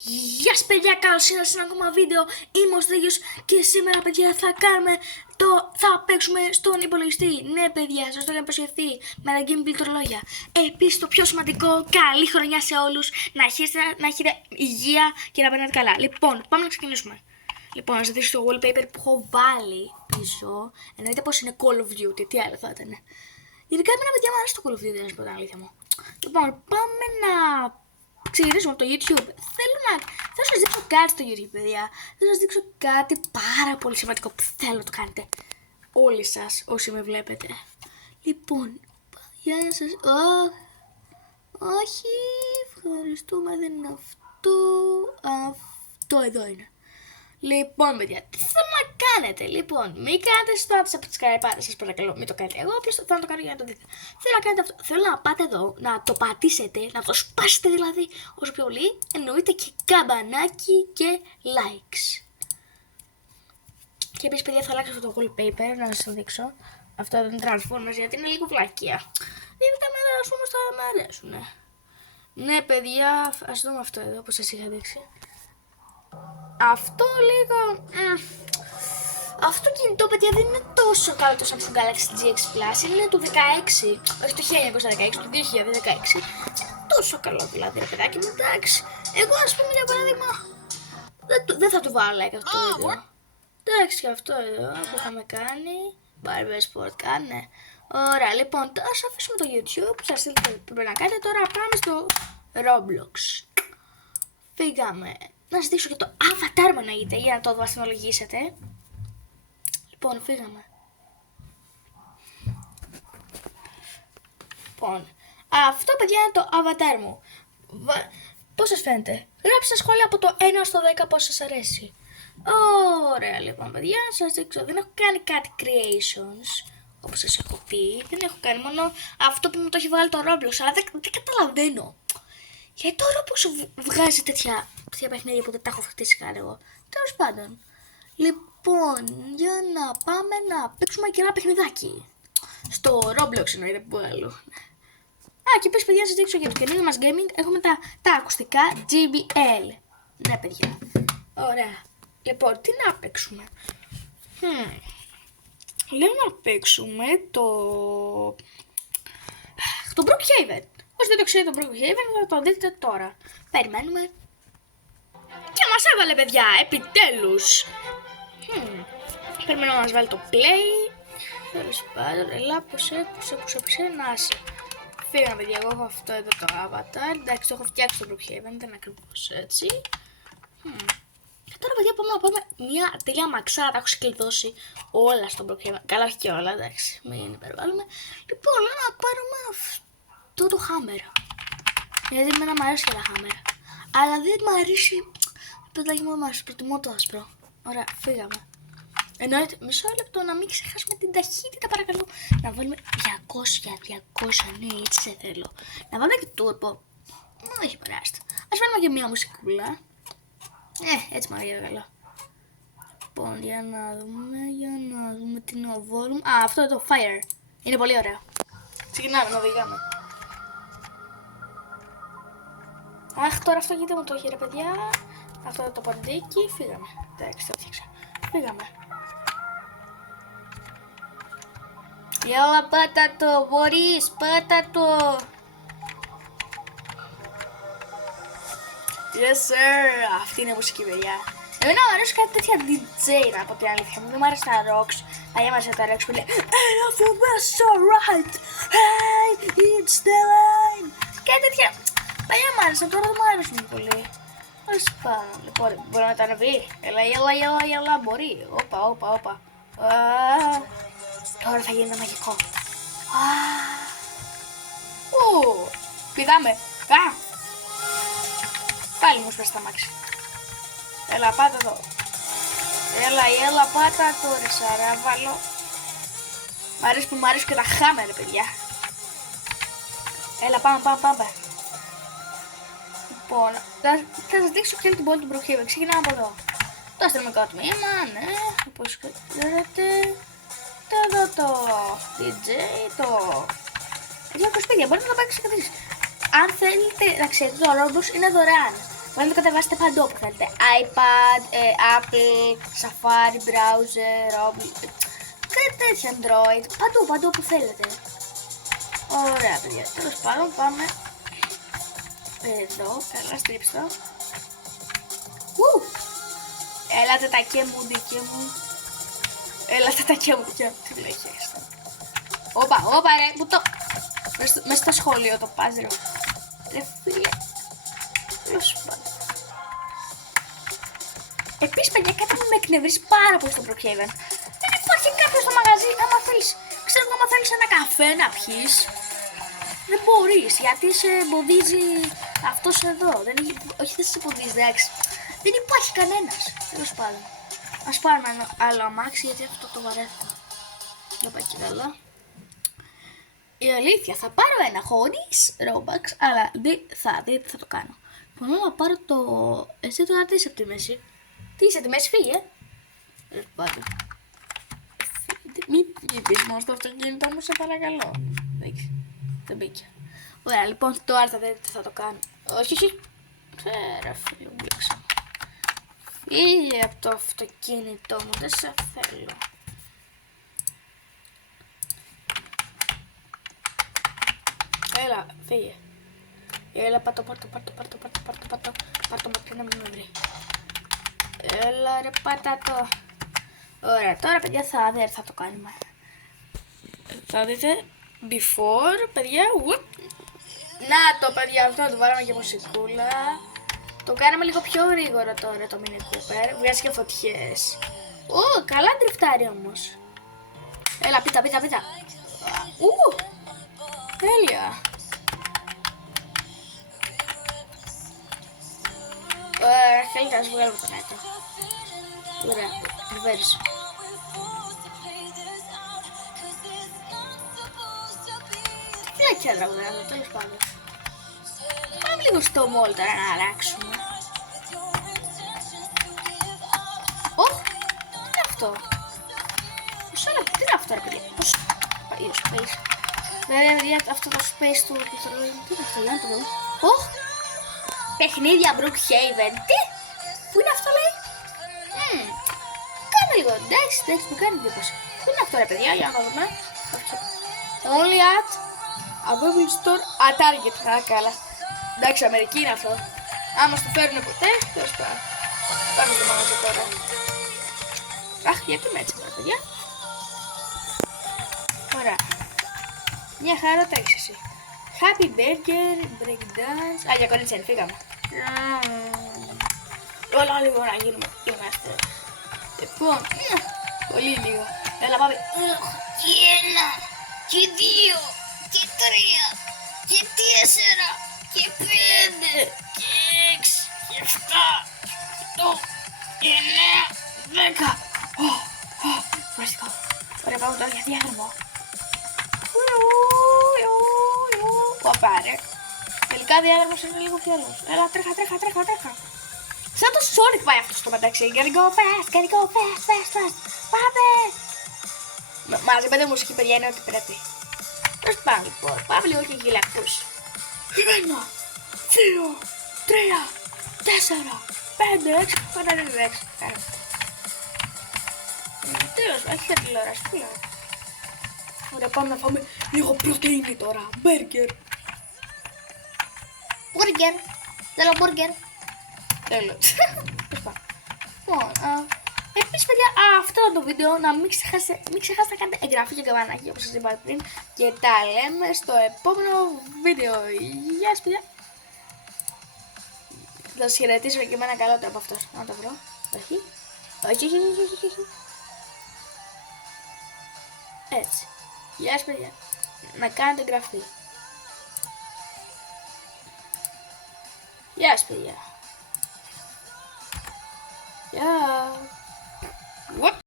Γεια σας παιδιά, καλώς ήρθατε σε ένα ακόμα βίντεο. Είμαι ο Στέγιος και σήμερα παιδιά θα παίξουμε στον υπολογιστή. Ναι παιδιά, σας το είχα προσχεθεί με τα game πληκτρολόγια. Επίσης το πιο σημαντικό, καλή χρονιά σε όλους, να έχετε υγεία και να περνάτε καλά. Λοιπόν, πάμε να ξεκινήσουμε. Λοιπόν, να σας δείξω το wallpaper που έχω βάλει πίσω. Εννοείται πως είναι Call of Duty, τι άλλο θα ήταν. Ειδικά εμένα παιδιά μου αρέσει το Call of Duty, να σας πω την αλήθεια μου. Λοιπόν, πάμε να ξεκινήσουμε από το YouTube. Θέλω να σας δείξω κάτι στο YouTube, παιδιά. Θα σας δείξω κάτι πάρα πολύ σημαντικό που θέλω να το κάνετε. Όλοι σας, όσοι με βλέπετε. Λοιπόν, για να σας... όχι, ευχαριστούμε, δεν είναι αυτό. Αυτό εδώ είναι. Λοιπόν, παιδιά, τι θέλω να κάνετε. Λοιπόν, μην κάνετε στο subscribe, πάντα σας παρακαλώ, μην το κάνετε. Εγώ απλώς θα το κάνω για να το δείτε. Θέλω να κάνετε αυτό. Θέλω να πάτε εδώ, να το πατήσετε, να το σπάσετε δηλαδή όσο πιο πολύ. Εννοείται και καμπανάκι και likes. Και επίσης, παιδιά, θα αλλάξω αυτό το wallpaper, να σας το δείξω. Αυτό δεν είναι Transformers γιατί είναι λίγο βλακεία. Ειδικά με Transformers θα με αρέσουν. Ναι, παιδιά, ας δούμε αυτό εδώ που σας είχα δείξει. Αυτό λίγο... Αυτό το κινητό, παιδιά, δεν είναι τόσο καλό το Samsung Galaxy GX Plus. Είναι του 16, όχι το 1916, του 2016. Τόσο καλό δηλαδή, ρε παιδάκι μου, εντάξει. Εγώ, ας πούμε, για παράδειγμα, δεν θα του βάλω like αυτό το βίντεο. Εντάξει, και αυτό εδώ που είχαμε κάνει. Barber Sport κάνε. Ωραία, λοιπόν, ας αφήσουμε το YouTube. Σας στείλω τι πρέπει να κάνετε. Τώρα πάμε στο Roblox. Φύγαμε. Να σας δείξω και το avatar μου εννοείται για να το βαθμολογήσετε. Λοιπόν, φύγαμε. Λοιπόν, αυτό παιδιά είναι το avatar μου. Πώς σας φαίνεται? Γράψτε στα σχόλια από το 1 στο 10 πώς σας αρέσει. Ωραία, λοιπόν παιδιά, σας δείξω. Δεν έχω κάνει κάτι creations, όπως σας έχω πει. Δεν έχω κάνει, μόνο αυτό που μου το έχει βάλει το Roblox. Αλλά δεν καταλαβαίνω. Γιατί το Roblox βγάζει τέτοια παιχνίδια που δεν τα έχω χτίσει καν εγώ. Τέλος πάντων. Λοιπόν, για να πάμε να παίξουμε και ένα παιχνιδάκι. Στο Roblox εννοείται που άλλο. Και επίσης παιδιά, σας δείξω για το καινούργιο μας gaming. Έχουμε τα ακουστικά JBL. Ναι παιδιά. Ωραία. Λοιπόν, τι να παίξουμε? Λέω να παίξουμε το Brookhaven. Όσοι δεν το ξέρετε το Brookhaven θα το δείτε τώρα. Περιμένουμε. Και μας έβαλε παιδιά, επιτέλους. Περιμένω να μας βάλει το play. Τέλος πάντων, ελά, ποσέ, να σε. Φύγαμε παιδιά, εγώ έχω αυτό εδώ το avatar. Εντάξει, το έχω φτιάξει το Brookhaven, δεν είναι ακριβώς έτσι. Και τώρα παιδιά πάμε να πάμε μια τελεία μαξάρα, τα έχω σκλειδώσει όλα στο Brookhaven. Καλά, όχι και όλα, εντάξει, μην υπερβάλλουμε. Λοιπόν, να πάρουμε αυτό το hammer. Γιατί εμένα μου αρέσει και τα hammer. Αλλά δεν μου αρέσει, παιδάκι μου, προτιμώ το άσπρο. Ωραία, φύγαμε. Εννοείται, μισό λεπτό να μην ξεχάσουμε την ταχύτητα, παρακαλώ. Να βάλουμε 200, ναι, έτσι σε θέλω. Να βάλουμε και turbo. Όχι, περάστε. Ας βάλουμε και μία μουσικούλα. Έτσι μου αρέσει καλά. Λοιπόν, για να δούμε τι είναι ο volume. Αυτό είναι το fire. Είναι πολύ ωραίο. Ξεκινάμε να οδηγάμε. Τώρα αυτό γιατί μου το έχει ρε παιδιά. Αυτό το παντίκι, φύγαμε. Εντάξει, το φτιάξα. Φύγαμε. Έλα πάτα το, μπορείς, πάτα το. Yes sir, αυτή είναι η μουσική παιδιά. Εμένα μου αρέσει κάτι τέτοια DJ να πω την αλήθεια μου, δεν μου αρέσει τα rocks. Αγιά μας τα rocks που λέει And I feel so right, hey, it's the line. Κάτι τέτοια, παλιά μου άρεσε, τώρα δεν μου αρέσουν πολύ. Ας πάμε, λοιπόν, μπορεί να τα ανεβεί. Έλα, μπορεί. Όπα. Τώρα θα γίνει ένα μαγικό. Πηδάμε. Πάλι μου σπέσει τα μάξι. Έλα, πάτα εδώ. Έλα, πάτα το ρε σαράβαλο. Μ' αρέσει που μου αρέσουν και τα χάμερ, ρε παιδιά. Έλα, πάμε. Λοιπόν, θα σας δείξω ποια είναι την πόλη του Brookhaven. Ξεκινάμε από εδώ. Το αστυνομικό τμήμα, ναι, όπως ξέρετε. Εδώ το DJ, το... Για το σπίτια, μπορείτε να το παίξετε κι εσείς. Αν θέλετε να ξέρετε, το Roblox είναι δωρεάν. Μπορείτε να το κατεβάσετε παντού όπου θέλετε. iPad, Apple, Safari, browser, Roblox, κάτι τέτοια Android, παντού όπου θέλετε. Ωραία παιδιά, τέλος πάντων πάμε εδώ, καλά στρίψτε το. Έλατε τα και μου, δική μου. Έλατε τα και μου, δική μου. Τι λέει χέστο. Όπα ρε, που το... Μες στο σχολείο το πας ρε. Ρε φίλε. Τέλος πάντων. Επίσης παιδιά κάτι μου με εκνευρίζει πάρα πολύ στο Brookhaven. Δεν υπάρχει κάποιος στο μαγαζί, άμα θέλεις, ξέρω άμα θέλεις ένα καφέ να πιεις. Δεν μπορείς, γιατί σε εμποδίζει αυτός εδώ. Όχι δεν σε εμποδίζει, εντάξει. Δεν υπάρχει κανένας. Τέλος πάντων. Ας πάρουμε ένα άλλο αμάξι γιατί αυτό το βαρέθηκα. Δεν πάει και καλά. Η αλήθεια, θα πάρω ένα χωρίς Robux, αλλά δείτε τι θα το κάνω. Μπορώ να πάρω το... Εσύ τώρα τι είσαι από τη μέση. Τι είσαι, τη μέση φύγε. Τέλος πάντων. Μην πεις μόνο στο αυτοκίνητο μου, σε παρακαλώ. Δεν μπήκε. Ωραία, λοιπόν, τώρα θα δείτε τι θα το κάνω. Όχι. Ρε φίλε, μπλέξα. Φύγε από το αυτοκίνητό μου, δεν σε θέλω. Έλα, φύγε. Έλα, πάρτο μακρύ να μην με βρει. Έλα ρε, πάτα το. Ωραία, τώρα παιδιά θα το κάνουμε. Θα δείτε before, παιδιά. Να το παιδιά, αυτό να το βάλαμε και μουσικούλα. Το κάναμε λίγο πιο γρήγορο τώρα το Mini Cooper. Βγάζει και φωτιές. Καλά ντριφτάρει όμως. Έλα, πίτα. Τέλεια. Θέλει να σου βγάλουμε τον έτο. Ωραία, βεβαίως. Τι τέτοια τραγουδάω, τέλος πάντων. Πάμε λίγο στο μόλ τώρα να αλλάξουμε. Τι είναι αυτό. Τι είναι αυτό ρε παιδί. Πώς πάει ο space. Βέβαια αυτό το space του πληκτρολόγου. Τι είναι αυτό, για να το δω. Παιχνίδια Brookhaven. Τι. Πού είναι αυτό λέει. Κάνε λίγο. Εντάξει, μου κάνει εντύπωση. Πού είναι αυτό ρε παιδιά, για να το δούμε. Only at Available Store at Target. Καλά. Εντάξει, Αμερική είναι αυτό. Άμα στο φέρουν ποτέ, τέλος πάντων. Πάμε στο μαγαζί τώρα. Αχ, γιατί με έτσι τώρα, παιδιά. Ωραία. Μια χαρά τα έχεις εσύ. Happy Burger, Breakdance. Για κορίτσια, φύγαμε. Όλα λίγο να γίνουμε. Είμαστε. Λοιπόν, πολύ λίγο. Έλα πάμε. Και 1, και 2, και 3, και 4, και 5, και 6, και 7, και 8, και 9, 10. Ευχαριστώ. Ωραία, πάμε τώρα για διάγραμμα. Πάρε. Τελικά διάγραμμος είναι λίγο πιο άλλος. Έλα, τρέχα. Σαν το Sonic πάει αυτό στο μεταξύ. Gotta go fast. Πάμε. Μαζί με τη μουσική παιδιά είναι ό,τι πρέπει. Πώς πάμε λοιπόν. Πάμε λίγο και γυλακούς. 1, 2, 3, 4, 5, 6. Πάμε να είναι 6. Τέλος, έχει τηλεόραση. Ωραία, πάμε να φάμε λίγο πρωτεΐνη τώρα. Μπέργκερ. Μπουργκερ. Θέλω μπουργκερ. Τέλος. Λοιπόν, επίσης παιδιά, αυτό το βίντεο να μην ξεχάσετε να κάνετε εγγραφή και καμπανάκι όπως σας είπα πριν. Και τα λέμε στο επόμενο βίντεο. Γεια σας παιδιά. Θα σας χαιρετήσω και εμένα καλότερο από αυτός. Να το βρω. Όχι. Έτσι. Γεια σας παιδιά. Να κάνετε εγγραφή. Γεια σας παιδιά. Γεια.